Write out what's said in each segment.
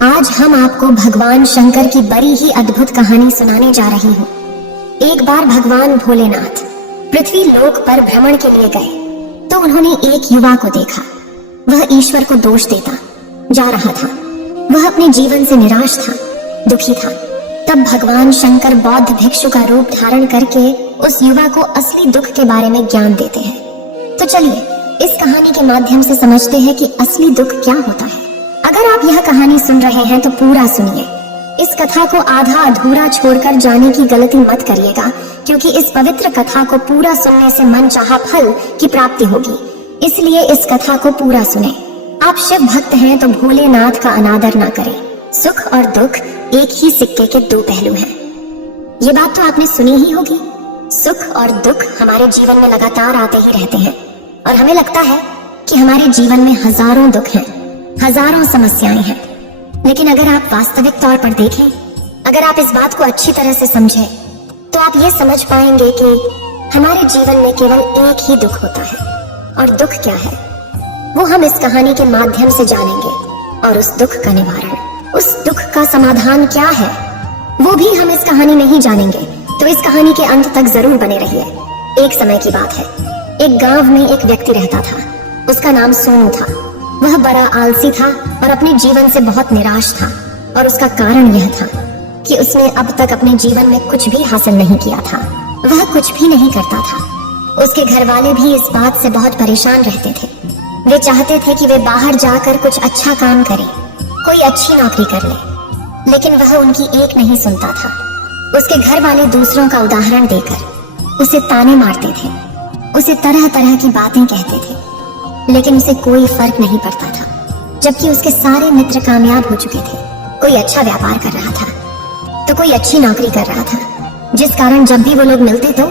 आज हम आपको भगवान शंकर की बड़ी ही अद्भुत कहानी सुनाने जा रहे हैं। एक बार भगवान भोलेनाथ पृथ्वी लोक पर भ्रमण के लिए गए तो उन्होंने एक युवा को देखा। वह ईश्वर को दोष देता जा रहा था। वह अपने जीवन से निराश था, दुखी था। तब भगवान शंकर बौद्ध भिक्षु का रूप धारण करके उस युवा को असली दुख के बारे में ज्ञान देते हैं। तो चलिए इस कहानी के माध्यम से समझते हैं कि असली दुख क्या होता है। अगर आप यह कहानी सुन रहे हैं तो पूरा सुनिए। इस कथा को आधा अधूरा छोड़कर जाने की गलती मत करिएगा, क्योंकि इस पवित्र कथा को पूरा सुनने से मन चाहा फल की प्राप्ति होगी। इसलिए इस कथा को पूरा सुने। आप शिव भक्त हैं तो भोलेनाथ का अनादर ना करें। सुख और दुख एक ही सिक्के के दो पहलू हैं। ये बात तो आपने सुनी ही होगी। सुख और दुख हमारे जीवन में लगातार आते ही रहते हैं और हमें लगता है कि हमारे जीवन में हजारों दुख हैं, हजारों समस्याएं हैं। लेकिन अगर आप वास्तविक तौर पर देखें, अगर आप इस बात को अच्छी तरह से समझें, तो आप ये समझ पाएंगे कि हमारे जीवन में केवल एक ही दुख होता है। और दुख क्या है वो हम इस कहानी के माध्यम से जानेंगे। और उस दुख का निवारण, उस दुख का समाधान क्या है, वो भी हम इस कहानी में ही जानेंगे। तो इस कहानी के अंत तक जरूर बने रहिए। एक समय की बात है, एक गांव में एक व्यक्ति रहता था। उसका नाम सोनू था। वह बड़ा आलसी था और अपने जीवन से बहुत निराश था। और उसका कारण यह था कि उसने अब तक अपने जीवन में कुछ भी हासिल नहीं किया था। वह कुछ भी नहीं करता था। उसके घर वाले भी इस बात से बहुत परेशान रहते थे। वे चाहते थे कि वे बाहर जाकर कुछ अच्छा काम करे, कोई अच्छी नौकरी कर ले, लेकिन वह उनकी एक नहीं सुनता था। उसके घर वाले दूसरों का उदाहरण देकर उसे ताने मारते थे, उसे तरह तरह की बातें कहते थे, लेकिन उसे कोई फर्क नहीं पड़ता था। जबकि उसके सारे मित्र कामयाब हो चुके थे। कोई अच्छा व्यापार कर रहा था तो कोई अच्छी नौकरी कर रहा था, जिस कारण जब भी वो लोग मिलते तो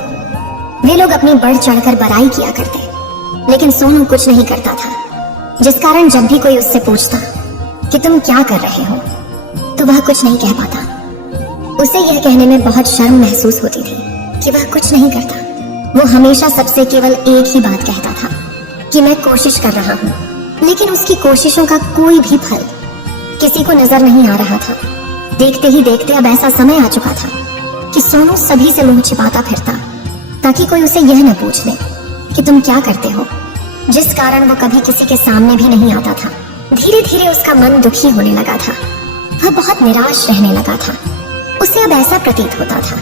वे लोग अपनी बढ़ चढ़कर बड़ाई किया करते। लेकिन सोनू कुछ नहीं करता था, जिस कारण जब भी कोई उससे पूछता कि तुम क्या कर रहे हो, तो वह कुछ नहीं कह पाता। उसे यह कहने में बहुत शर्म महसूस होती थी कि वह कुछ नहीं करता। वो हमेशा सबसे केवल एक ही बात कहता था कि मैं कोशिश कर रहा हूँ। लेकिन उसकी कोशिशों का कोई भी फल किसी को नजर नहीं आ रहा था। देखते ही देखते अब ऐसा समय आ चुका था कि सोनू सभी से मुंह छिपाता फिरता, ताकि कोई उसे यह न पूछ ले कि तुम क्या करते हो, जिस कारण वो कभी किसी के सामने भी नहीं आता था। धीरे धीरे उसका मन दुखी होने लगा था। वह बहुत निराश रहने लगा था। उसे अब ऐसा प्रतीत होता था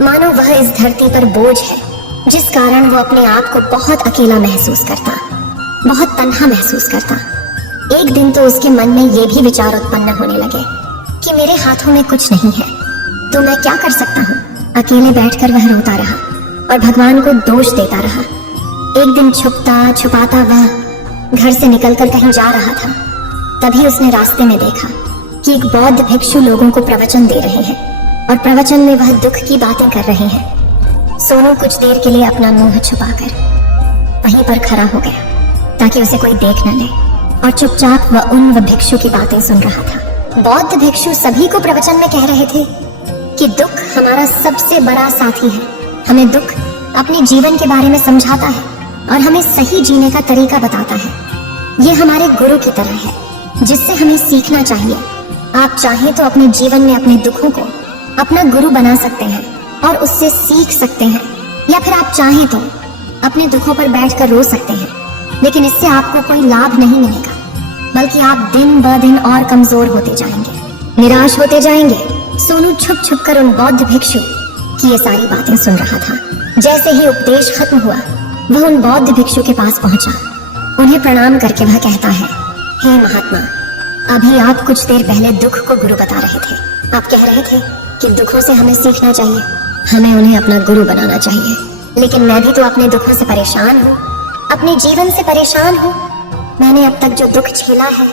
मानो वह इस धरती पर बोझ है, जिस कारण वो अपने आप को बहुत अकेला महसूस करता, बहुत तन्हा महसूस करता। एक दिन तो उसके मन में ये भी विचार उत्पन्न होने लगे कि मेरे हाथों में कुछ नहीं है तो मैं क्या कर सकता हूँ। अकेले बैठकर वह रोता रहा और भगवान को दोष देता रहा। एक दिन छुपता छुपाता वह घर से निकलकर कहीं जा रहा था। तभी उसने रास्ते में देखा कि एक बौद्ध भिक्षु लोगों को प्रवचन दे रहे हैं और प्रवचन में वह दुख की बातें कर रहे हैं। सोनू कुछ देर के लिए अपना मुंह छुपाकर वहीं पर खड़ा हो गया ताकि उसे कोई देख न ले, और चुपचाप वह उन भिक्षु की बातें सुन रहा था। बौद्ध भिक्षु सभी को प्रवचन में कह रहे थे कि दुख हमारा सबसे बड़ा साथी है। हमें दुख अपने जीवन के बारे में समझाता है और हमें सही जीने का तरीका बताता है। ये हमारे गुरु की तरह है, जिससे हमें सीखना चाहिए। आप चाहें तो अपने जीवन में अपने दुखों को अपना गुरु बना सकते हैं और उससे सीख सकते हैं, या फिर आप चाहें तो अपने दुखों पर बैठकर रो सकते हैं। लेकिन इससे आपको कोई लाभ नहीं मिलेगा, बल्कि आप दिन ब दिन और कमजोर होते जाएंगे, निराश होते जाएंगे। सोनू छुप छुप कर उन बौद्ध भिक्षु की ये सारी बातें सुन रहा था। जैसे ही उपदेश खत्म हुआ, वह उन बौद्ध भिक्षु के पास पहुंचा। उन्हें प्रणाम करके वह कहता है, हे महात्मा, अभी आप कुछ देर पहले दुख को गुरु बता रहे थे। आप कह रहे थे कि दुखों से हमें सीखना चाहिए, हमें उन्हें अपना गुरु बनाना चाहिए। लेकिन मैं भी तो अपने दुखों से परेशान हूँ, अपने जीवन से परेशान हूँ। मैंने अब तक जो दुख झेला है,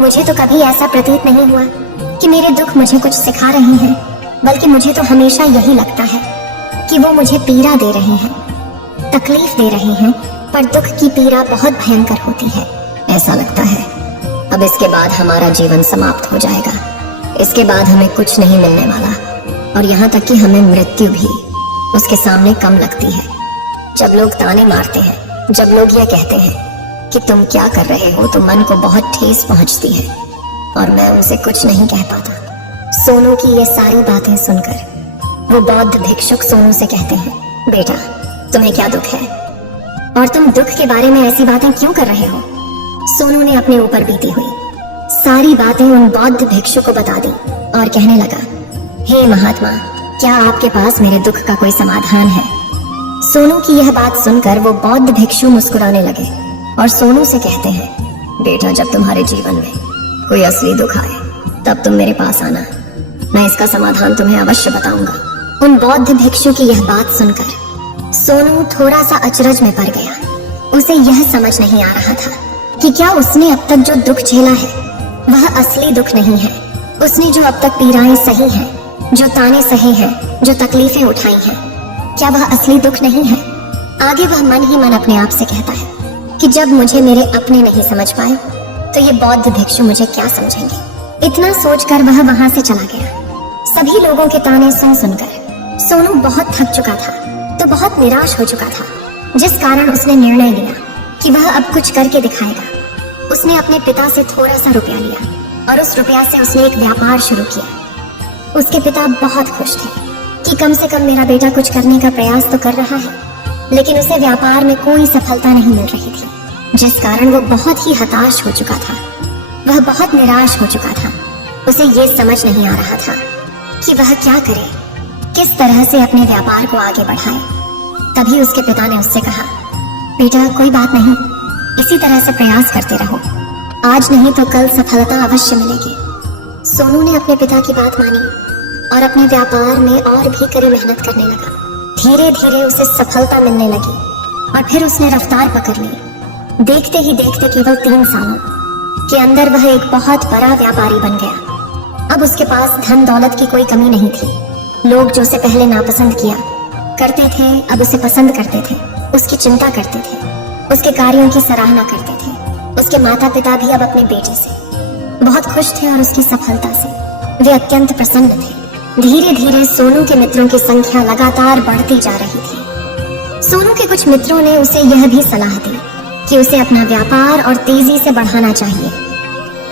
मुझे तो कभी ऐसा प्रतीत नहीं हुआ कि मेरे दुख मुझे कुछ सिखा रहे हैं, बल्कि मुझे तो हमेशा यही लगता है कि वो मुझे पीड़ा दे रहे हैं, तकलीफ दे रहे हैं। पर दुख की पीड़ा बहुत भयंकर होती है। ऐसा लगता है अब इसके बाद हमारा जीवन समाप्त हो जाएगा, इसके बाद हमें कुछ नहीं मिलने वाला, और यहाँ तक कि हमें मृत्यु भी उसके सामने कम लगती है। जब लोग ताने मारते हैं, जब लोग ये कहते हैं कि तुम क्या कर रहे हो, तो मन को बहुत ठेस पहुंचती है। और मैं उनसे कुछ नहीं कह पाता। सोनू की ये सारी बातें सुनकर वो बौद्ध भिक्षुक सोनू से कहते हैं, बेटा तुम्हें क्या दुख है और तुम दुख के बारे में ऐसी बातें क्यों कर रहे हो? सोनू ने अपने ऊपर बीती हुई सारी बातें उन बौद्ध भिक्षु को बता दी और कहने लगा, हे महात्मा, क्या आपके पास मेरे दुख का कोई समाधान है? सोनू की यह बात सुनकर वो बौद्ध भिक्षु मुस्कुराने लगे और सोनू से कहते हैं, बेटा जब तुम्हारे जीवन में कोई असली दुख आए तब तुम मेरे पास आना, मैं इसका समाधान तुम्हें अवश्य बताऊंगा। उन बौद्ध भिक्षु की यह बात सुनकर सोनू थोड़ा सा अचरज में पड़ गया। उसे यह समझ नहीं आ रहा था कि क्या उसने अब तक जो दुख झेला है वह असली दुख नहीं है। उसने जो अब तक पीड़ाएं सही हैं, जो ताने सहे हैं, जो तकलीफें उठाई हैं, क्या वह असली दुख नहीं है? आगे वह मन ही मन अपने आप से कहता है कि जब मुझे मेरे अपने नहीं समझ पाए तो ये बौद्ध भिक्षु मुझे क्या समझेंगे। इतना सोचकर वह वहां से चला गया। सभी लोगों के ताने सुन सुनकर सोनू बहुत थक चुका था, तो बहुत निराश हो चुका था, जिस कारण उसने निर्णय लिया कि वह अब कुछ करके दिखाएगा। उसने अपने पिता से थोड़ा सा रुपया लिया और उस रुपया से उसने एक व्यापार शुरू किया। उसके पिता बहुत खुश थे कि कम से कम मेरा बेटा कुछ करने का प्रयास तो कर रहा है, लेकिन उसे व्यापार में कोई सफलता नहीं मिल रही थी, जिस कारण वो बहुत ही हताश हो चुका था। वह बहुत निराश हो चुका था। उसे ये समझ नहीं आ रहा था कि वह क्या करे, किस तरह से अपने व्यापार को आगे बढ़ाए। तभी उसके पिता ने उससे कहा, बेटा कोई बात नहीं, इसी तरह से प्रयास करते रहो, आज नहीं तो कल सफलता अवश्य मिलेगी। सोनू ने अपने पिता की बात मानी और अपने व्यापार में और भी कड़ी मेहनत करने लगा। धीरे धीरे उसे सफलता मिलने लगी और फिर उसने रफ्तार पकड़ ली। देखते ही देखते केवल 3 सालों के अंदर वह एक बहुत बड़ा व्यापारी बन गया। अब उसके पास धन दौलत की कोई कमी नहीं थी। लोग जो उसे पहले नापसंद किया करते थे अब उसे पसंद करते थे, उसकी चिंता करते थे, उसके कार्यों की सराहना करते थे। उसके माता पिता भी अब अपने बेटे से बहुत खुश थे और उसकी सफलता से वे अत्यंत प्रसन्न थे। धीरे धीरे सोनू के मित्रों की संख्या लगातार बढ़ती जा रही थी। सोनू के कुछ मित्रों ने उसे यह भी सलाह दी कि उसे अपना व्यापार और तेजी से बढ़ाना चाहिए,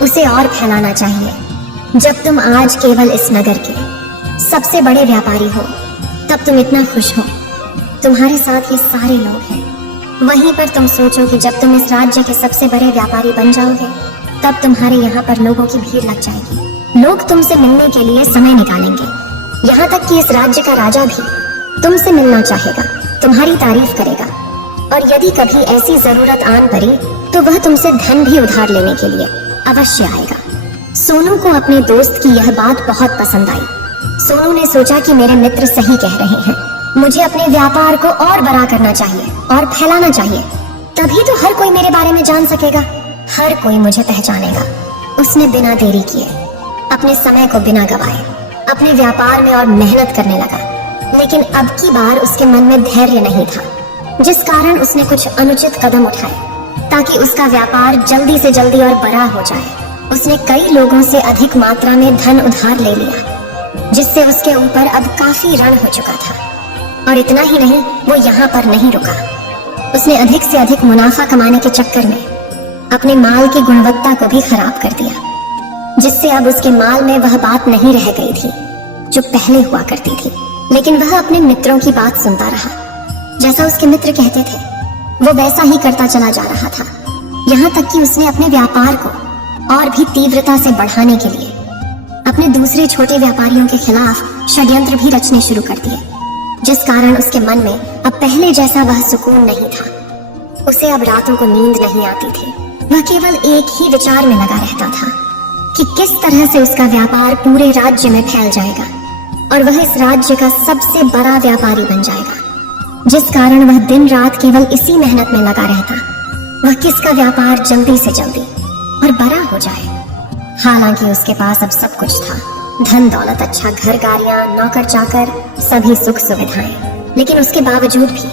उसे और फैलाना चाहिए। जब तुम आज केवल इस नगर के सबसे बड़े व्यापारी हो तब तुम इतना खुश हो, तुम्हारे साथ ये सारे लोग हैं। वहीं पर तुम सोचो कि जब तुम इस राज्य के सबसे बड़े व्यापारी बन जाओगे तब तुम्हारे यहाँ पर लोगों की भीड़ लग जाएगी। लोग तुमसे मिलने के लिए समय निकालेंगे। यहाँ तक कि इस राज्य का राजा भी तुमसे मिलना चाहेगा, तुम्हारी तारीफ करेगा, और यदि कभी ऐसी जरूरत आन पड़ी तो वह तुमसे धन भी उधार लेने के लिए अवश्य आएगा। सोनू को अपने दोस्त की यह बात बहुत पसंद आई। सोनू ने सोचा कि मेरे मित्र सही कह रहे हैं, मुझे अपने व्यापार को और बड़ा करना चाहिए और फैलाना चाहिए, तभी तो हर कोई मेरे बारे में जान सकेगा, हर कोई मुझे पहचानेगा। उसने बिना देरी किए अपने समय को बिना गवाए अपने व्यापार में और मेहनत करने लगा। लेकिन अब की बार उसके मन में धैर्य नहीं था, जिस कारण उसने कुछ अनुचित कदम उठाए ताकि उसका व्यापार जल्दी से जल्दी और बड़ा हो जाए। उसने कई लोगों से अधिक मात्रा में धन उधार ले लिया, जिससे उसके ऊपर अब काफी ऋण हो चुका था। और इतना ही नहीं, वो यहाँ पर नहीं रुका। उसने अधिक से अधिक मुनाफा कमाने के चक्कर में अपने माल की गुणवत्ता को भी खराब कर दिया, जिससे अब उसके माल में वह बात नहीं रह गई थी जो पहले हुआ करती थी। लेकिन वह अपने मित्रों की बात सुनता रहा। जैसा उसके मित्र कहते थे वो वैसा ही करता चला जा रहा था। यहाँ तक कि उसने अपने व्यापार को और भी तीव्रता से बढ़ाने के लिए अपने दूसरे छोटे व्यापारियों के खिलाफ षड्यंत्र भी रचने शुरू कर दिए, जिस कारण उसके मन में अब पहले जैसा वह सुकून नहीं था। उसे अब रातों को नींद नहीं आती थी। वह केवल एक ही विचार में लगा रहता था कि किस तरह से उसका व्यापार पूरे राज्य में फैल जाएगा और वह इस राज्य का सबसे बड़ा व्यापारी बन जाएगा, जिस कारण वह दिन रात केवल इसी मेहनत में लगा रहता, वह किसका व्यापार जल्दी से जल्दी और बड़ा हो जाए। हालांकि उसके पास अब सब कुछ था, धन दौलत, अच्छा घर, गाड़ियां, नौकर चाकर, सभी सुख सुविधाएं, लेकिन उसके बावजूद भी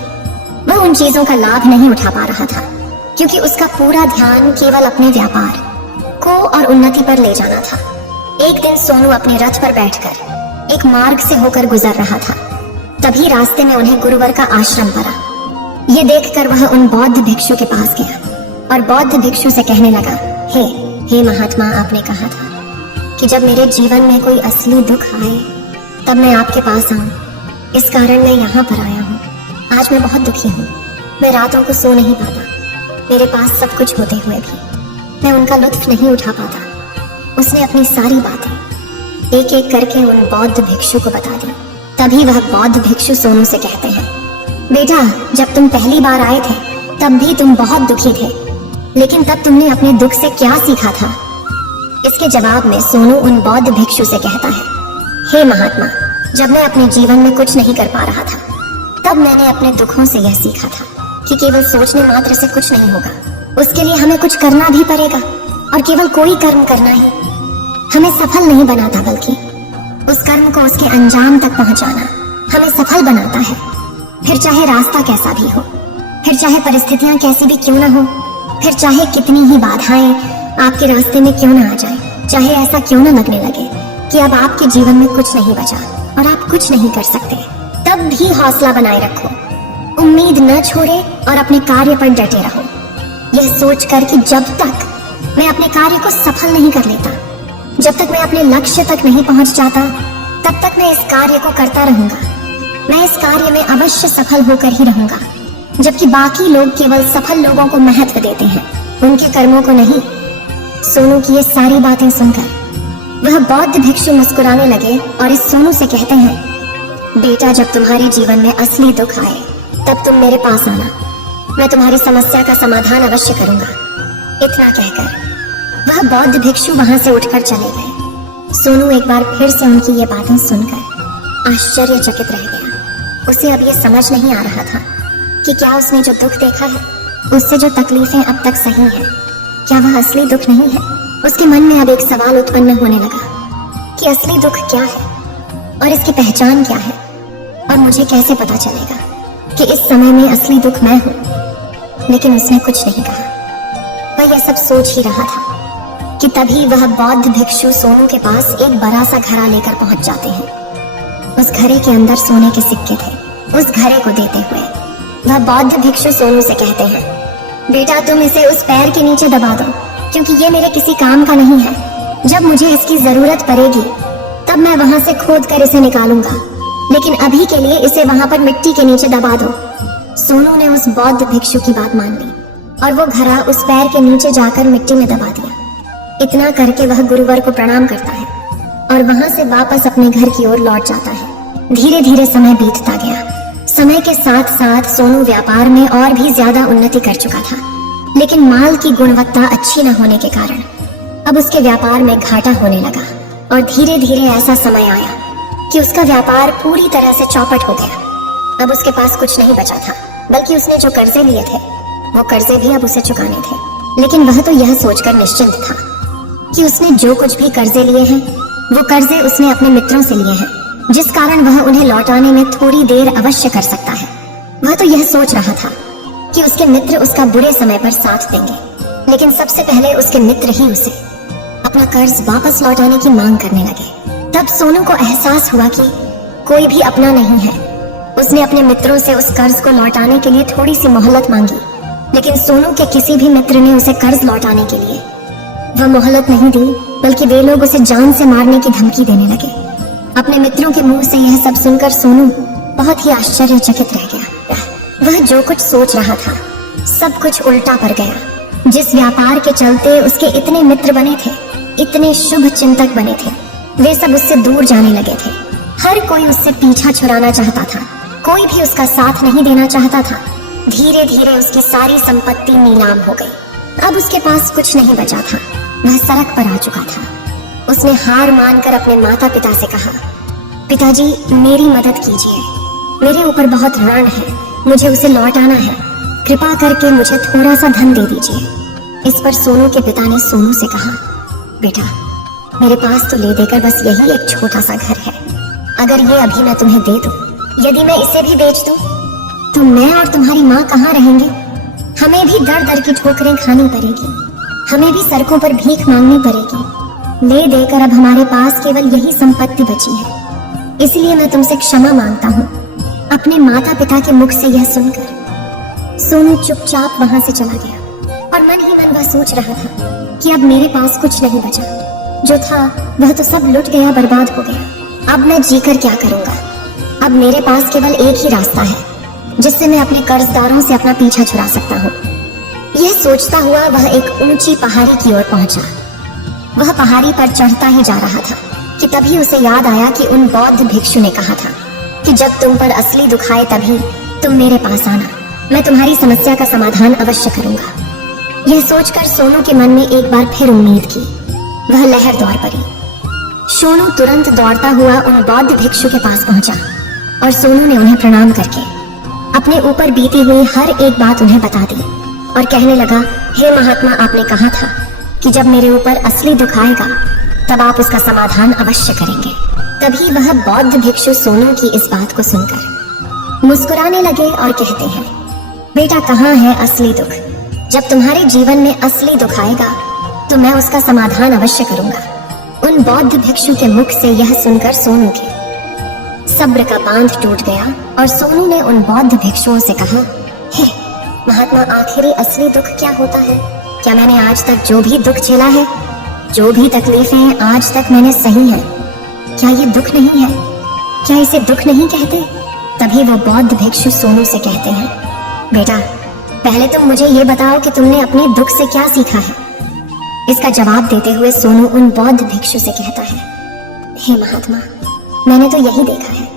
वह उन चीजों का लाभ नहीं उठा पा रहा था, क्योंकि उसका पूरा ध्यान केवल अपने व्यापार को और उन्नति पर ले जाना था। एक दिन सोनू अपने रथ पर बैठकर एक मार्ग से होकर गुजर रहा था। तभी रास्ते में उन्हें गुरुवर का आश्रम पड़ा। ये देखकर वह उन बौद्ध भिक्षु के पास गया और बौद्ध भिक्षु से कहने लगा, हे महात्मा, आपने कहा था कि जब मेरे जीवन में कोई असली दुख आए तब मैं आपके पास आऊं। इस कारण मैं यहाँ पर आया हूँ। आज मैं बहुत दुखी हूँ। मैं रातों को सो नहीं पाता। मेरे पास सब कुछ होते हुए भी मैं उनका लुत्फ नहीं उठा पाता। उसने अपनी सारी बातें एक एक करके उन बौद्ध भिक्षु को बता दी। तभी वह बौद्ध भिक्षु सोनू से कहते हैं, बेटा, जब तुम पहली बार आए थे तब भी तुम बहुत दुखी थे, लेकिन तब तुमने अपने दुख से क्या सीखा था? इसके जवाब में सोनू उन बौद्ध भिक्षु से कहता है, हे महात्मा, जब मैं अपने जीवन में कुछ नहीं कर पा रहा था तब मैंने अपने दुखों से यह सीखा था कि केवल सोचने मात्र से कुछ नहीं होगा। उसके लिए हमें कुछ करना भी पड़ेगा, और केवल कोई कर्म करना ही हमें सफल नहीं बनाता, बल्कि उस कर्म को उसके अंजाम तक पहुंचाना हमें सफल बनाता है। फिर चाहे रास्ता कैसा भी हो, फिर चाहे परिस्थितियां कैसी भी क्यों ना हो, फिर चाहे कितनी ही बाधाएं आपके रास्ते में क्यों ना आ जाए, चाहे ऐसा क्यों ना लगने लगे कि अब आपके जीवन में कुछ नहीं बचा और आप कुछ नहीं कर सकते, तब भी हौसला बनाए रखो, उम्मीद न छोड़े और अपने कार्य पर डटे रहो। यह सोचकर कि जब तक मैं अपने कार्य को सफल नहीं कर लेता, जब तक मैं अपने लक्ष्य तक नहीं पहुंच जाता, तब तक मैं इस कार्य को करता रहूंगा। मैं इस कार्य में अवश्य सफल होकर ही रहूंगा, जबकि बाकी लोग केवल सफल लोगों को महत्व देते हैं, उनके कर्मों को नहीं। सोनू की ये सारी बातें सुनकर वह बौद्ध भिक्षु मुस्कुराने लगे और इस सोनू से कहते हैं, बेटा, जब तुम्हारे जीवन में असली दुख आए तब तुम मेरे पास आना, मैं तुम्हारी समस्या का समाधान अवश्य करूंगा। इतना कहकर वह बौद्ध भिक्षु वहां से उठकर चले गए। सोनू एक बार फिर से उनकी ये बातें सुनकर आश्चर्यचकित रह गया। उसे अब ये समझ नहीं आ रहा था कि क्या उसने जो दुख देखा है, उससे जो तकलीफें अब तक सही हैं, क्या वह असली दुख नहीं है? उसके मन में अब एक सवाल उत्पन्न होने लगा कि असली दुख क्या है और इसकी पहचान क्या है, और मुझे कैसे पता चलेगा कि इस समय में असली दुख मैं हूं। लेकिन उसने कुछ नहीं कहा। वह यह सब सोच ही रहा था कि तभी वह बौद्ध भिक्षु सोनू के पास एक बड़ा सा घड़ा लेकर पहुंच जाते हैं। उस घड़े के अंदर सोने के सिक्के थे। उस घड़े को देते हुए वह बौद्ध भिक्षु सोनू से कहते हैं, बेटा, तुम इसे उस पैर के नीचे दबा दो, क्योंकि ये मेरे किसी काम का नहीं है। जब मुझे इसकी जरूरत पड़ेगी तब मैं वहां से खोद कर इसे निकालूंगा, लेकिन अभी के लिए इसे वहां पर मिट्टी के नीचे दबा दो। सोनू ने उस बौद्ध भिक्षु की बात मान ली और वो घड़ा उस पैर के नीचे जाकर मिट्टी में दबा दिया। इतना करके वह गुरुवर को प्रणाम करता है और वहां से वापस अपने घर की ओर लौट जाता है। धीरे धीरे समय बीतता गया। समय के साथ साथ सोनू व्यापार में और भी ज्यादा उन्नति कर चुका था, लेकिन माल की गुणवत्ता अच्छी न होने के कारण अब उसके व्यापार में घाटा होने लगा। और धीरे धीरे ऐसा समय आया कि उसका व्यापार पूरी तरह से चौपट हो गया। अब उसके पास कुछ नहीं बचा था, बल्कि उसने जो कर्जे लिए थे वो कर्जे भी अब उसे चुकाने थे। लेकिन वह तो यह सोचकर निश्चिंत था कि उसने जो कुछ भी कर्जे लिए हैं वो कर्जे उसने अपने मित्रों से लिए हैं, जिस कारण वह उन्हें लौटाने में थोड़ी देर अवश्य कर सकता है। वह तो यह सोच रहा था कि उसके मित्र उसका बुरे समय पर साथ देंगे, लेकिन सबसे पहले उसके मित्र ही उसे अपना कर्ज वापस लौटाने की मांग करने लगे। तब सोनू को एहसास हुआ कि कोई भी अपना नहीं है। उसने अपने मित्रों से उस कर्ज को लौटाने के लिए थोड़ी सी मोहलत मांगी, लेकिन सोनू के किसी भी मित्र ने उसे कर्ज लौटाने के लिए वह मोहलत नहीं दी, बल्कि वे लोग उसे जान से मारने की धमकी देने लगे। अपने मित्रों के मुंह से यह सब सुनकर सोनू बहुत ही आश्चर्यचकित रह गया। वह जो कुछ सोच रहा था सब कुछ उल्टा पड़ गया। जिस व्यापार के चलते उसके इतने मित्र बने थे, इतने शुभ चिंतक बने थे, वे सब उससे दूर जाने लगे थे। हर कोई उससे पीछा छुड़ाना चाहता था, कोई भी उसका साथ नहीं देना चाहता था। धीरे धीरे उसकी सारी संपत्ति नीलाम हो गई। अब उसके पास कुछ नहीं बचा था। वह सड़क पर आ चुका था। उसने हार मानकर अपने माता पिता से कहा, पिताजी, मेरी मदद कीजिए, मेरे ऊपर बहुत ऋण है, मुझे उसे लौटाना है, कृपा करके मुझे थोड़ा सा धन दे दीजिए। इस पर सोनू के पिता ने सोनू से कहा, बेटा, मेरे पास तो ले देकर बस यही एक छोटा सा घर है। अगर ये अभी मैं तुम्हें दे दूं, यदि मैं इसे भी बेच दूं, तो मैं और तुम्हारी माँ कहाँ रहेंगे? हमें भी दर दर की ठोकरें खानी पड़ेगी, हमें भी सड़कों पर भीख मांगनी पड़ेगी। ले देकर अब हमारे पास केवल यही संपत्ति बची है, इसलिए मैं तुमसे क्षमा मांगता हूँ। अपने माता पिता के मुख से यह सुनकर सोनू चुपचाप वहां से चला गया और मन ही मन वह सोच रहा था कि अब मेरे पास कुछ नहीं बचा। जो था वह तो सब लुट गया, बर्बाद हो गया। अब मैं जीकर क्या करूंगा? अब मेरे पास केवल एक ही रास्ता है जिससे मैं अपने कर्जदारों से अपना पीछा छुड़ा सकता हूँ। यह सोचता हुआ वह एक ऊंची पहाड़ी की ओर पहुंचा। वह पहाड़ी पर चढ़ता ही जा रहा था कि तभी उसे याद आया कि उन बौद्ध भिक्षु ने कहा था कि जब तुम पर असली दुख आए तभी तुम मेरे पास आना, मैं तुम्हारी समस्या का समाधान अवश्य करूंगा। यह सोचकर सोनू के मन में एक बार फिर उम्मीद की। वह लहर दौड़ पड़ी। सोनू तुरंत दौड़ता हुआ उन बौद्ध भिक्षु के पास पहुंचा और सोनू ने उन्हें प्रणाम करके अपने ऊपर बीती हुई हर एक बात उन्हें बता दी और कहने लगा, हे महात्मा, आपने कहा था कि जब मेरे ऊपर असली दुख आएगा तब आप उसका समाधान अवश्य करेंगे। तभी वह बौद्ध भिक्षु सोनू की इस बात को सुनकर मुस्कुराने लगे और कहते हैं, बेटा, कहाँ है असली दुख? जब तुम्हारे जीवन में असली दुख आएगा तो मैं उसका समाधान अवश्य करूंगा। उन बौद्ध भिक्षु के मुख से यह सुनकर सोनू के सब्र का बांध टूट गया और सोनू ने उन बौद्ध भिक्षुओं से कहा, हे महात्मा, आखिरी असली दुख क्या होता है? क्या मैंने आज तक जो भी दुख झेला है, जो भी तकलीफें आज तक मैंने सही हैं, क्या ये दुख नहीं है? क्या इसे दुख नहीं कहते? तभी वो बौद्ध भिक्षु सोनू से कहते हैं, बेटा, पहले तुम मुझे ये बताओ कि तुमने अपने दुख से क्या सीखा है। इसका जवाब देते हुए सोनू उन बौद्ध भिक्षु से कहता है, हे महात्मा, मैंने तो यही देखा है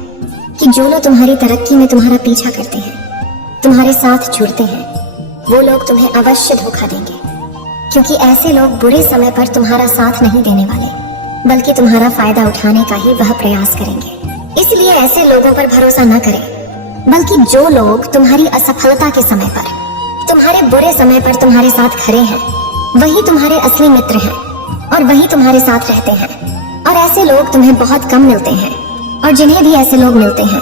कि जो लोग तुम्हारी तरक्की में तुम्हारा पीछा करते हैं, तुम्हारे साथ जुड़ते हैं, वो लोग तुम्हें अवश्य धोखा देंगे, क्योंकि ऐसे लोग बुरे समय पर तुम्हारा साथ नहीं देने वाले, बल्कि तुम्हारा फायदा उठाने का ही वह प्रयास करेंगे। इसलिए ऐसे लोगों पर भरोसा न करें, बल्कि जो लोग तुम्हारी असफलता के समय पर, तुम्हारे बुरे समय पर तुम्हारे साथ खड़े हैं, वही तुम्हारे असली मित्र हैं और वही तुम्हारे साथ रहते हैं। और ऐसे लोग तुम्हें बहुत कम मिलते हैं, और जिन्हें भी ऐसे लोग मिलते हैं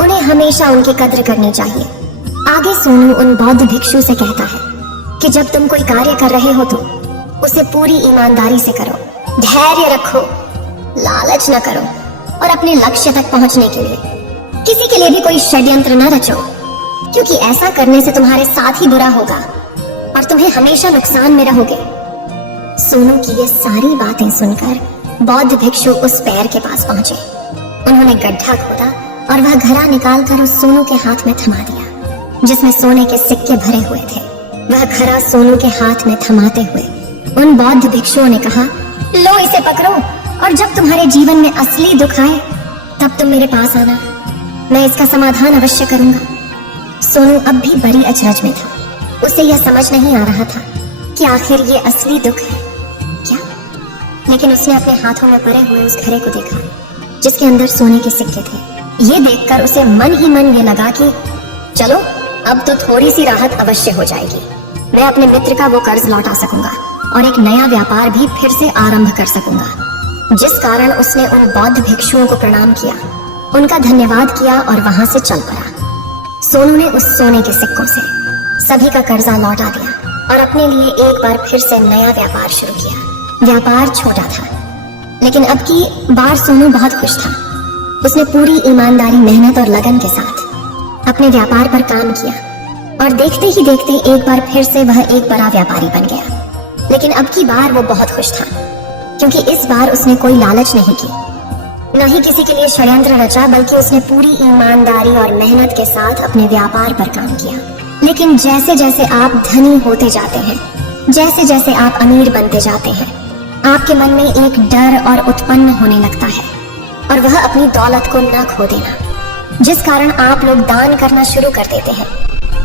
उन्हें हमेशा उनकी कद्र करनी चाहिए। आगे सोनू उन बौद्ध भिक्षु से कहता है कि जब तुम कोई कार्य कर रहे हो तो उसे पूरी ईमानदारी से करो, धैर्य रखो, लालच न करो और अपने लक्ष्य तक पहुंचने के लिए किसी के लिए भी कोई षड्यंत्र न रचो, क्योंकि ऐसा करने से तुम्हारे साथ ही बुरा होगा और तुम्हें हमेशा नुकसान में रहोगे। सोनू की ये सारी बातें सुनकर बौद्ध भिक्षु उस पैर के पास पहुंचे। उन्होंने गड्ढा खोदा और वह घड़ा निकालकर उस सोनू के हाथ में थमा दिया, जिसमें सोने के सिक्के भरे हुए थे। वह घड़ा सोनू के हाथ में थमाते हुए उन बौद्ध भिक्षुओं ने कहा, लो इसे पकड़ो और जब तुम्हारे जीवन में असली दुख आए तब तुम मेरे पास आना, मैं इसका समाधान अवश्य करूंगा। सोनू अब भी बड़ी अचरज में था। उसे यह समझ नहीं आ रहा था कि आखिर ये असली दुख है क्या, लेकिन उसने अपने हाथों में पड़े हुए उस घड़े को देखा जिसके अंदर सोने के सिक्के थे। ये देखकर उसे मन ही मन ये लगा कि चलो अब तो थोड़ी सी राहत अवश्य हो जाएगी, मैं अपने मित्र का वो कर्ज लौटा सकूंगा और एक नया व्यापार भी फिर से आरंभ कर सकूंगा। जिस कारण उसने उन बौद्ध भिक्षुओं को प्रणाम किया, उनका धन्यवाद किया और वहां से चल पड़ा। सोनू ने उस सोने के सिक्कों से सभी का कर्जा लौटा दिया और अपने लिए एक बार फिर से नया व्यापार शुरू किया। व्यापार छोटा था, लेकिन अब की बार सोनू बहुत खुश था। उसने पूरी ईमानदारी, मेहनत और लगन के साथ अपने व्यापार पर काम किया और देखते ही देखते एक बार फिर से वह एक बड़ा व्यापारी बन गया। लेकिन अब की बार वो बहुत खुश था, क्योंकि इस बार उसने कोई लालच नहीं की, न ही किसी के लिए षड्यंत्र रचा, बल्कि उसने पूरी ईमानदारी और मेहनत के साथ अपने व्यापार पर काम किया। लेकिन जैसे जैसे आप धनी होते जाते हैं, जैसे जैसे आप अमीर बनते जाते हैं, आपके मन में एक डर और उत्पन्न होने लगता है, और वह अपनी दौलत को न खो देना, जिस कारण आप लोग दान करना शुरू कर देते हैं,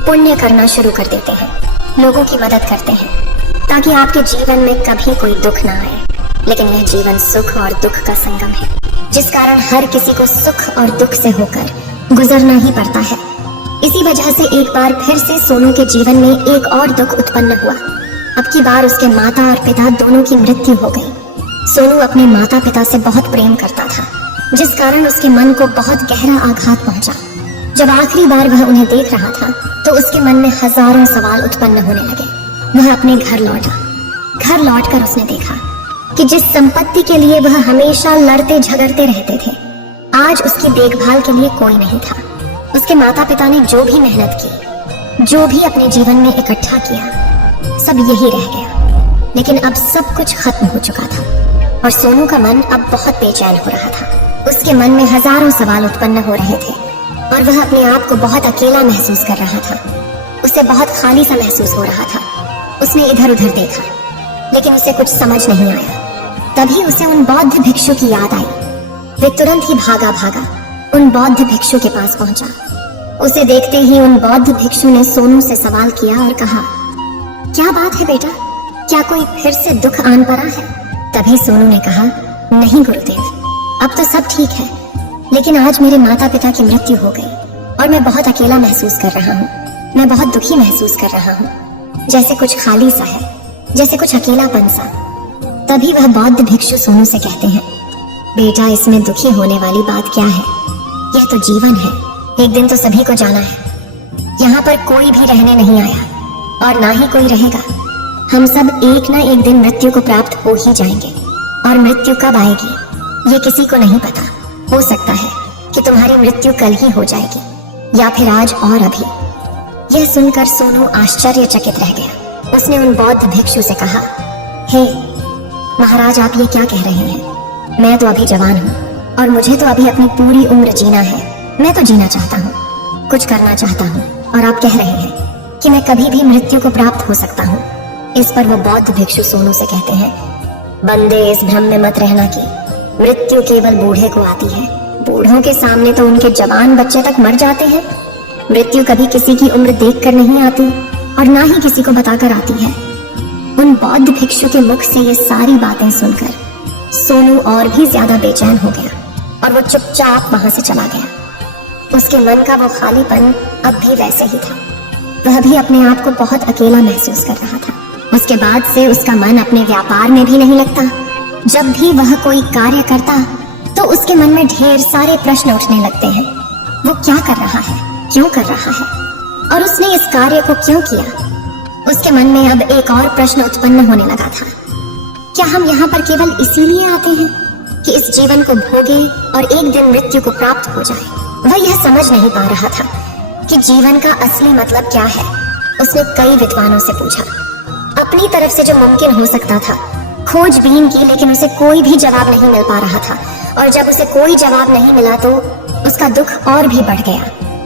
पुण्य करना शुरू कर देते हैं, लोगों की मदद करते हैं, ताकि आपके जीवन में कभी कोई दुख ना आए। लेकिन यह जीवन सुख और दुख का संगम है, जिस कारण हर किसी को सुख और दुख से होकर गुजरना ही पड़ता है। इसी वजह से एक बार फिर से सोनू के जीवन में एक और दुख उत्पन्न हुआ। अब की बार उसके माता और पिता दोनों की मृत्यु हो गई। सोनू अपने माता पिता से बहुत प्रेम करता था, जिस कारण उसके मन को बहुत गहरा आघात पहुंचा। जब आखिरी बार वह उन्हें देख रहा था तो उसके मन में हजारों सवाल उत्पन्न होने लगे। वह अपने घर लौटा। घर लौटकर उसने देखा कि जिस संपत्ति के लिए वह हमेशा लड़ते झगड़ते रहते थे, आज उसकी देखभाल के लिए कोई नहीं था। उसके माता पिता ने जो भी मेहनत की, जो भी अपने जीवन में इकट्ठा किया, सब यही रह गया। लेकिन अब सब कुछ खत्म हो चुका था और सोनू का मन अब बहुत बेचैन हो रहा था। उसके मन में हजारों सवाल उत्पन्न हो रहे थे और वह अपने आप को बहुत अकेला महसूस कर रहा था। उसे बहुत खाली सा महसूस हो रहा था। उसने इधर उधर देखा लेकिन उसे कुछ समझ नहीं आया। तभी उसे उन बौद्ध भिक्षु की याद आई। वे तुरंत ही भागा भागा उन बौद्ध भिक्षु के पास पहुंचा। उसे देखते ही उन बौद्ध भिक्षु ने सोनू से सवाल किया और कहा, क्या बात है बेटा, क्या कोई फिर से दुख आन पड़ा है? तभी सोनू ने कहा, नहीं गुरुदेव, अब तो सब ठीक है, लेकिन आज मेरे माता पिता की मृत्यु हो गई और मैं बहुत अकेला महसूस कर रहा हूँ। मैं बहुत दुखी महसूस कर रहा हूँ, जैसे कुछ खाली सा है, जैसे कुछ अकेलापन सा। तभी वह बौद्ध भिक्षु सोनू से कहते हैं, बेटा, इसमें दुखी होने वाली बात क्या है? यह तो जीवन है, एक दिन तो सभी को जाना है। यहाँ पर कोई भी रहने नहीं आया और ना ही कोई रहेगा। हम सब एक ना एक दिन मृत्यु को प्राप्त हो ही जाएंगे और मृत्यु कब आएगी ये किसी को नहीं पता। हो सकता है कि तुम्हारी मृत्यु कल ही हो जाएगी या फिर आज और अभी। यह सुनकर सोनू आश्चर्यचकित रह गया। उसने उन बौद्ध भिक्षु से कहा, हे महाराज, आप ये क्या कह रहे हैं? मैं तो अभी जवान हूँ और मुझे तो अभी अपनी पूरी उम्र जीना है। मैं तो जीना चाहता हूँ, कुछ करना चाहता हूँ, और आप कह रहे हैं कि मैं कभी भी मृत्यु को प्राप्त हो सकता हूँ। इस पर वो बौद्ध भिक्षु सोनू से कहते हैं, बंदे, इस भ्रम में मत रहना कि मृत्यु केवल बूढ़े को आती है। बूढ़ों के सामने तो उनके जवान बच्चे तक मर जाते हैं। मृत्यु कभी किसी की उम्र देखकर नहीं आती और ना ही किसी को बताकर आती है। उन बौद्ध भिक्षु के मुख से ये सारी बातें सुनकर सोनू और भी ज्यादा बेचैन हो गया और वो चुपचाप वहां से चला गया। उसके मन का वो खालीपन अब भी वैसे ही था। वह भी अपने आप को बहुत अकेला महसूस कर रहा था। उसके बाद से उसका मन अपने व्यापार में भी नहीं लगता। जब भी वह कोई कार्य करता तो उसके मन में ढेर सारे प्रश्न उठने लगते हैं। वो क्या कर रहा है, क्यों कर रहा है, और उसने इस कार्य को क्यों किया? उसके मन में अब एक और प्रश्न उत्पन्न होने लगा था, क्या हम यहाँ पर केवल इसीलिए आते हैं कि इस जीवन को भोगे और एक दिन मृत्यु को प्राप्त हो जाए? वह यह समझ नहीं पा रहा था कि जीवन का असली मतलब क्या है। उसने कई विद्वानों से पूछा, अपनी तरफ से जो मुमकिन हो सकता था खोजबीन की, लेकिन उसे कोई भी जवाब नहीं मिल पा रहा था। और जब उसे कोई जवाब नहीं मिला तो उसका दुख और भी बढ़ गया,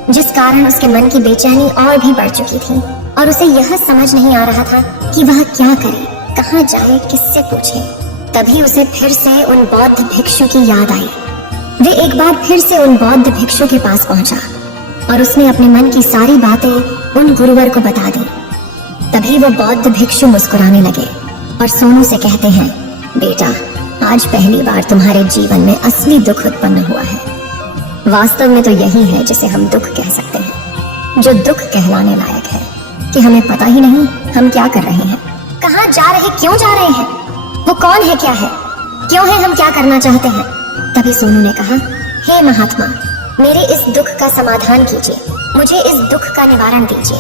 जिस कारण उसके मन की बेचैनी और भी बढ़ चुकी थी और उसे यह समझ नहीं आ रहा था कि वह क्या करे, कहाँ जाए, किससे पूछे। तभी उसे फिर से उन बौद्ध भिक्षु की याद आई। वे एक बार फिर से उन बौद्ध भिक्षु के पास पहुंचा और उसने अपने मन की सारी बातें उन गुरुवर को बता दी। तभी वो बौद्ध भिक्षु मुस्कुराने लगे और सोनू से कहते हैं, बेटा, आज पहली बार तुम्हारे जीवन में असली दुख उत्पन्न हुआ है। वास्तव में तो यही है जिसे हम दुख कह सकते हैं, जो दुख कहलाने लायक है कि हमें पता ही नहीं हम क्या कर रहे हैं, कहाँ जा रहे, क्यों जा रहे हैं, वो कौन है, क्या है, क्यों है, हम क्या करना चाहते हैं। तभी सोनू ने कहा, हे महात्मा, मेरे इस दुख का समाधान कीजिए, मुझे इस दुख का निवारण दीजिए।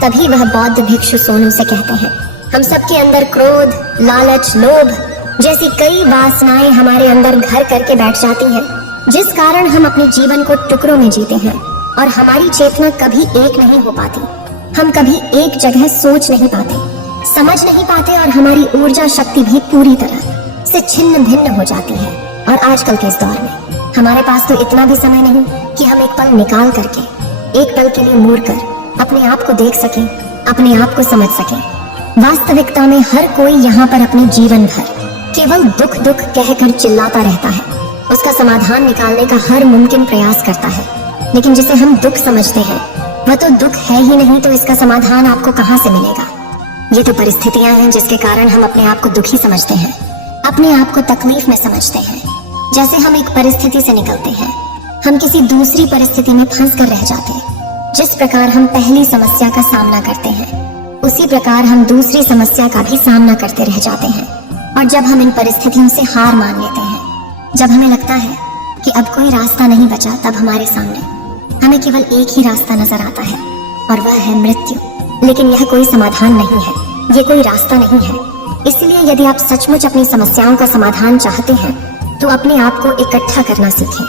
तभी वह बौद्ध भिक्षु सोनू से कहते हैं, हम सबके अंदर क्रोध, लालच, लोभ जैसी कई वासनाएं हमारे अंदर घर करके बैठ जाती हैं, जिस कारण हम अपने जीवन को टुकड़ों में जीते हैं और हमारी चेतना कभी एक नहीं हो पाती। हम कभी एक जगह सोच नहीं पाते, समझ नहीं पाते और हमारी ऊर्जा शक्ति भी पूरी तरह से छिन्न भिन्न हो जाती है। और आजकल के इस दौर में हमारे पास तो इतना भी समय नहीं कि हम एक पल निकाल करके, एक पल के लिए मुड़ कर अपने आप को देख सकें, अपने आप को समझ सकें। वास्तविकता में हर कोई यहाँ पर अपने जीवन भर केवल दुख दुख कहकर चिल्लाता रहता है, उसका समाधान निकालने का हर मुमकिन प्रयास करता है, लेकिन जिसे हम दुख समझते हैं वह तो दुख है ही नहीं, तो इसका समाधान आपको कहाँ से मिलेगा। ये तो परिस्थितियां हैं जिसके कारण हम अपने आप को दुखी समझते हैं, अपने आप को तकलीफ में समझते हैं। जैसे हम एक परिस्थिति से निकलते हैं, हम किसी दूसरी परिस्थिति में फंस कर रह जाते हैं। जिस प्रकार हम पहली समस्या का सामना करते हैं, उसी प्रकार हम दूसरी समस्या का भी सामना करते रह जाते हैं। और जब हम इन परिस्थितियों से हार मान लेते हैं, जब हमें लगता है कि अब कोई रास्ता नहीं बचा, तब हमारे सामने हमें केवल एक ही रास्ता नजर आता है और वह है मृत्यु। लेकिन यह कोई समाधान नहीं है, ये कोई रास्ता नहीं है। इसलिए यदि आप सचमुच अपनी समस्याओं का समाधान चाहते हैं तो अपने आप को इकट्ठा करना सीखें,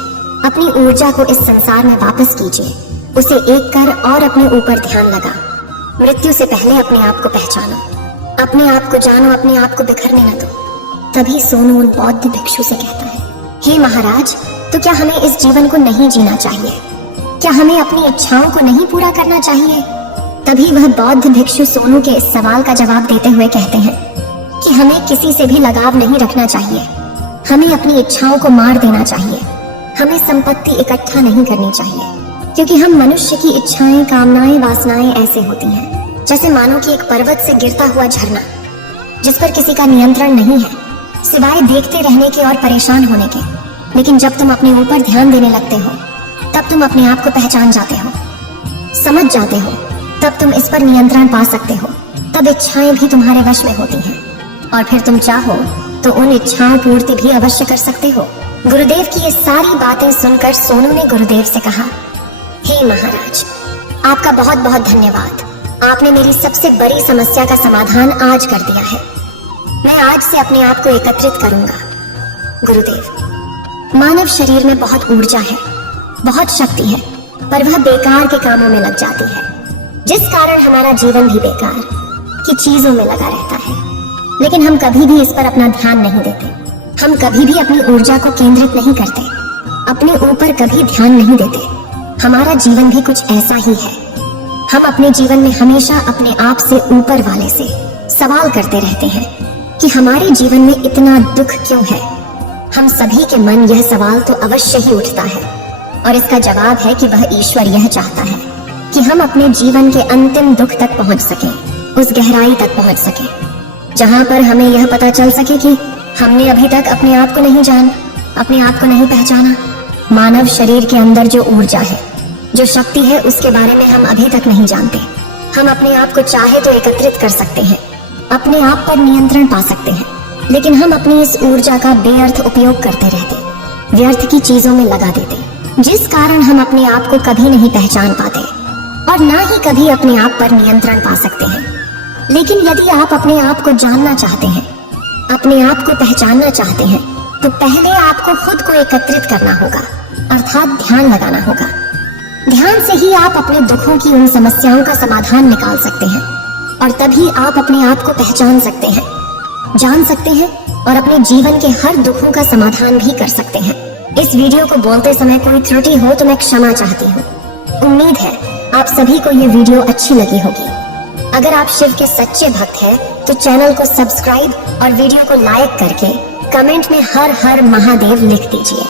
अपनी ऊर्जा को इस संसार में वापस कीजिए, उसे एक कर और अपने ऊपर ध्यान लगा। मृत्यु से पहले अपने आप को पहचानो, अपने आप को जानो, अपने आप को बिखरने न दो। तभी सोनू उन बौद्ध भिक्षु से कहता है, हे महाराज, तो क्या हमें इस जीवन को नहीं जीना चाहिए? क्या हमें अपनी इच्छाओं को नहीं पूरा करना चाहिए? तभी वह बौद्ध भिक्षु सोनू के इस सवाल का जवाब देते हुए कहते हैं कि हमें किसी से भी लगाव नहीं रखना चाहिए, हमें अपनी इच्छाओं को मार देना चाहिए, हमें संपत्ति इकट्ठा नहीं करनी चाहिए, क्योंकि हम मनुष्य की इच्छाएं, कामनाएं, वासनाएं ऐसे होती हैं जैसे मानो कि एक पर्वत से गिरता हुआ झरना, जिस पर किसी का नियंत्रण नहीं है सिवाय देखते रहने के और परेशान होने के। लेकिन जब तुम अपने ऊपर ध्यान देने लगते हो तब तुम अपने आप को पहचान जाते हो, समझ जाते हो, तब तुम इस पर नियंत्रण पा सकते हो, तब इच्छाएं भी तुम्हारे वश में होती हैं और फिर तुम चाहो तो उन इच्छाओं पूर्ति भी अवश्य कर सकते हो। गुरुदेव की ये सारी बातें सुनकर सोनू ने गुरुदेव से कहा, हे महाराज, आपका बहुत बहुत धन्यवाद, आपने मेरी सबसे बड़ी समस्या का समाधान आज कर दिया है। मैं आज से अपने आप को एकत्रित करूंगा। गुरुदेव, मानव शरीर में बहुत ऊर्जा है, बहुत शक्ति है, पर वह बेकार के कामों में लग जाती है, जिस कारण हमारा जीवन भी बेकार की चीजों में लगा रहता है। लेकिन हम कभी भी इस पर अपना ध्यान नहीं देते, हम कभी भी अपनी ऊर्जा को केंद्रित नहीं करते, अपने ऊपर कभी ध्यान नहीं देते। हमारा जीवन भी कुछ ऐसा ही है। हम अपने जीवन में हमेशा अपने आप से ऊपर वाले से सवाल करते रहते हैं कि हमारे जीवन में इतना दुख क्यों है। हम सभी के मन यह सवाल तो अवश्य ही उठता है और इसका जवाब है कि वह ईश्वर यह चाहता है कि हम अपने जीवन के अंतिम दुख तक पहुंच सके, उस गहराई तक पहुंच सके जहां पर हमें यह पता चल सके कि हमने अभी तक अपने आप को नहीं जाना, अपने आप को नहीं पहचाना। मानव शरीर के अंदर जो ऊर्जा है, जो शक्ति है, उसके बारे में हम अभी तक नहीं जानते। हम अपने आप को चाहे तो एकत्रित कर सकते हैं, अपने आप पर नियंत्रण पा सकते हैं, लेकिन हम अपनी इस ऊर्जा का बेअर्थ उपयोग करते रहते, व्यर्थ की चीजों में लगा देते, जिस कारण हम अपने आप को कभी नहीं पहचान पाते और ना ही कभी अपने आप पर नियंत्रण पा सकते हैं। लेकिन यदि आप अपने आप को जानना चाहते हैं, अपने आप को पहचानना चाहते हैं, तो पहले आपको खुद को एकत्रित करना होगा, अर्थात ध्यान लगाना होगा। ध्यान से ही आप अपने दुखों की उन समस्याओं का समाधान निकाल सकते हैं और तभी आप अपने आप को पहचान सकते हैं, जान सकते हैं और अपने जीवन के हर दुखों का समाधान भी कर सकते हैं। इस वीडियो को बोलते समय कोई त्रुटि हो तो मैं क्षमा चाहती हूँ। उम्मीद है आप सभी को ये वीडियो अच्छी लगी होगी। अगर आप शिव के सच्चे भक्त हैं तो चैनल को सब्सक्राइब और वीडियो को लाइक करके कमेंट में हर हर महादेव लिख दीजिए।